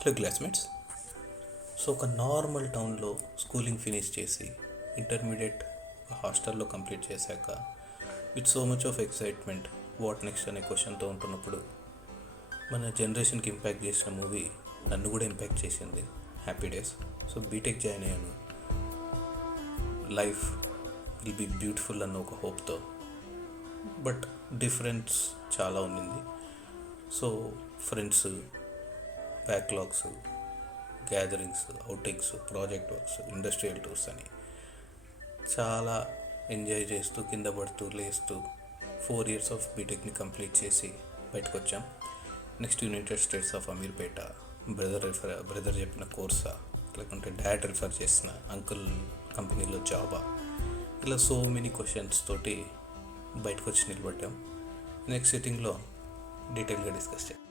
Hello classmates. So ఒక normal టౌన్లో schooling finish చేసి ఇంటర్మీడియట్ ఒక హాస్టల్లో కంప్లీట్ చేశాక with so much of excitement what next అనే క్వశ్చన్తో ఉంటున్నప్పుడు మన జనరేషన్కి ఇంపాక్ట్ చేసిన మూవీ నన్ను కూడా ఇంపాక్ట్ చేసింది, happy days. So B Tech join అయ్యాను. లైఫ్ విల్ బీ బ్యూటిఫుల్ అన్న ఒక హోప్తో, బట్ డిఫరెన్స్ చాలా ఉన్నింది. So friends, backlogs, gatherings, outings, project works, industrial tours అని చాలా ఎంజాయ్ చేస్తూ కింద పడుతూ లేస్తూ 4 years ఆఫ్ బీటెక్ని కంప్లీట్ చేసి బయటకు వచ్చాం. Next United states of Ameerpet. Brother చెప్పిన కోర్సా, లేకుంటే డాడ్ రిఫర్ చేసిన అంకుల్ కంపెనీలో జాబా, ఇలా సో మెనీ క్వశ్చన్స్ తోటి బయటకు వచ్చి నిలబడ్డాం. నెక్స్ట్ సిట్టింగ్లో డీటెయిల్గా డిస్కస్ చేద్దాం.